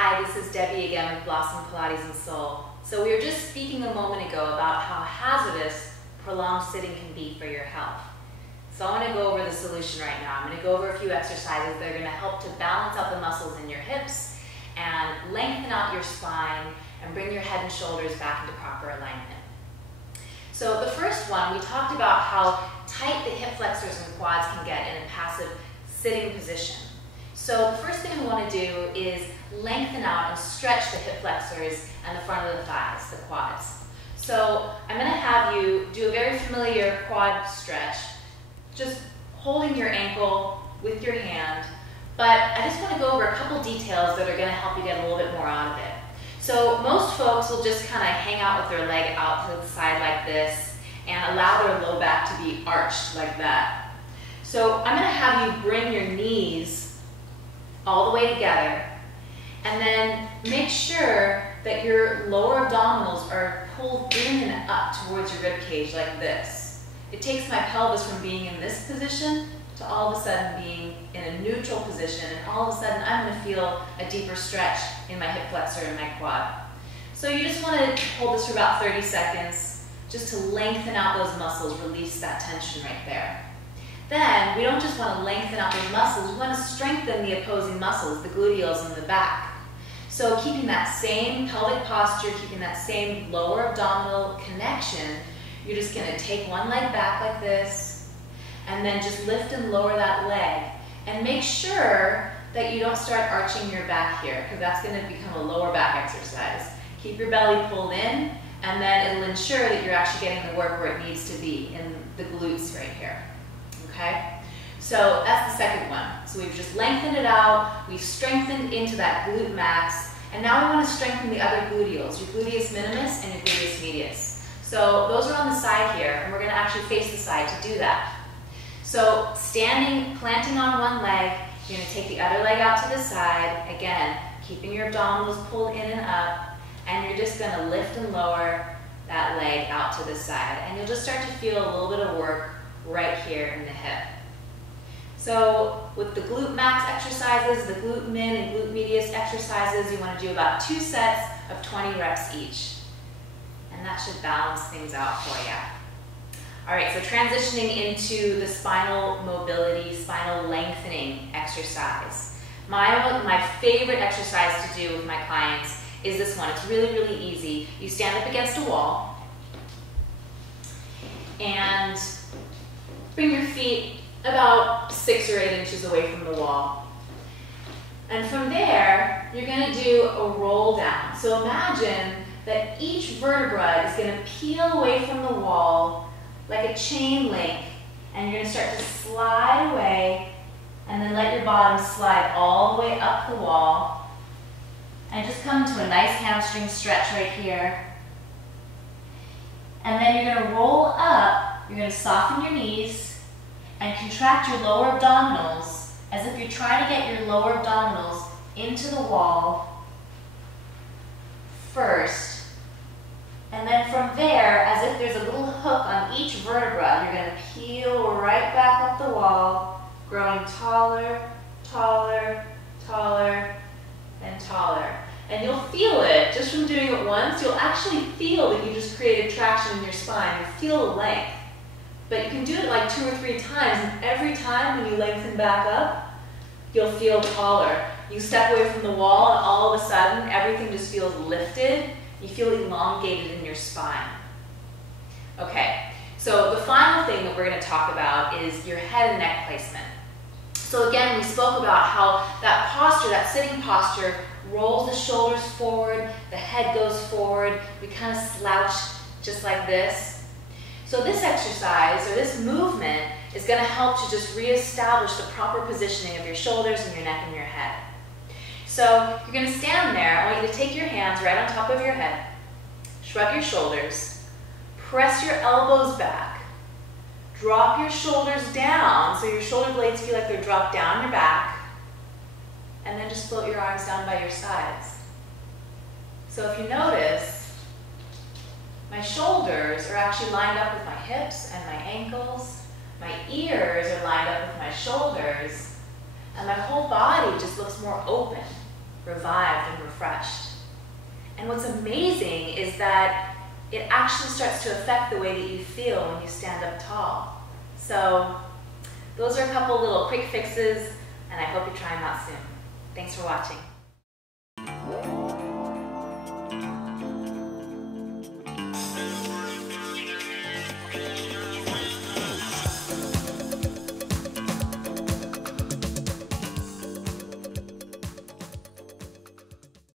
Hi, this is Debbie again with Blossom Pilates and Soul. So we were just speaking a moment ago about how hazardous prolonged sitting can be for your health. So I'm going to go over the solution right now. I'm going to go over a few exercises that are going to help to balance out the muscles in your hips and lengthen out your spine and bring your head and shoulders back into proper alignment. So the first one, we talked about how tight the hip flexors and quads can get in a passive sitting position. So the first thing we want to do is lengthen out and stretch the hip flexors and the front of the thighs, the quads. So I'm going to have you do a very familiar quad stretch, just holding your ankle with your hand, but I just want to go over a couple details that are going to help you get a little bit more out of it. So most folks will just kind of hang out with their leg out to the side like this and allow their low back to be arched like that. So I'm going to have you bring your knees all the way together, and then make sure that your lower abdominals are pulled in and up towards your rib cage like this. It takes my pelvis from being in this position to all of a sudden being in a neutral position, and all of a sudden I'm going to feel a deeper stretch in my hip flexor and my quad. So you just want to hold this for about 30 seconds just to lengthen out those muscles, release that tension right there. Then, we don't just want to lengthen out those muscles, we want to strengthen the opposing muscles, the gluteals and the back. So keeping that same pelvic posture, keeping that same lower abdominal connection, you're just going to take one leg back like this, and then just lift and lower that leg. And make sure that you don't start arching your back here, because that's going to become a lower back exercise. Keep your belly pulled in, and then it'll ensure that you're actually getting the work where it needs to be, in the glutes right here. Okay? So that's the second one. So we've just lengthened it out, we've strengthened into that glute max, and now we want to strengthen the other gluteals, your gluteus minimus and your gluteus medius. So those are on the side here, and we're going to actually face the side to do that. So standing, planting on one leg, you're going to take the other leg out to the side, again, keeping your abdominals pulled in and up, and you're just going to lift and lower that leg out to the side. And you'll just start to feel a little bit of work right here in the hip. So with the glute max exercises, the glute min and glute medius exercises, you want to do about 2 sets of 20 reps each. And that should balance things out for you. All right, so transitioning into the spinal mobility, spinal lengthening exercise. My favorite exercise to do with my clients is this one. It's really, really easy. You stand up against a wall and bring your feet about 6 or 8 inches away from the wall. And from there, you're going to do a roll down. So imagine that each vertebra is going to peel away from the wall like a chain link, and you're going to start to slide away, and then let your bottom slide all the way up the wall, and just come to a nice hamstring stretch right here. And then you're going to roll up, you're going to soften your knees, and contract your lower abdominals as if you're trying to get your lower abdominals into the wall first. And then from there, as if there's a little hook on each vertebra, you're going to peel right back up the wall, growing taller, taller, taller, and taller. And you'll feel it, just from doing it once, you'll actually feel that you just created traction in your spine. You feel the length. But you can do it like 2 or 3 times, and every time when you lengthen back up, you'll feel taller. You step away from the wall, and all of a sudden, everything just feels lifted. You feel elongated in your spine. Okay, so the final thing that we're going to talk about is your head and neck placement. So again, we spoke about how that posture, that sitting posture, rolls the shoulders forward, the head goes forward, we kind of slouch just like this. So this exercise, or this movement, is going to help to just reestablish the proper positioning of your shoulders and your neck and your head. So you're going to stand there. I want you to take your hands right on top of your head, shrug your shoulders, press your elbows back, drop your shoulders down so your shoulder blades feel like they're dropped down your back, and then just float your arms down by your sides. So if you notice, my shoulders are actually lined up with my hips and my ankles. My ears are lined up with my shoulders. And my whole body just looks more open revived and refreshed. And what's amazing is that it actually starts to affect the way that you feel when you stand up tall. So those are a couple little quick fixes, and I hope you try them out soon. Thanks for watching.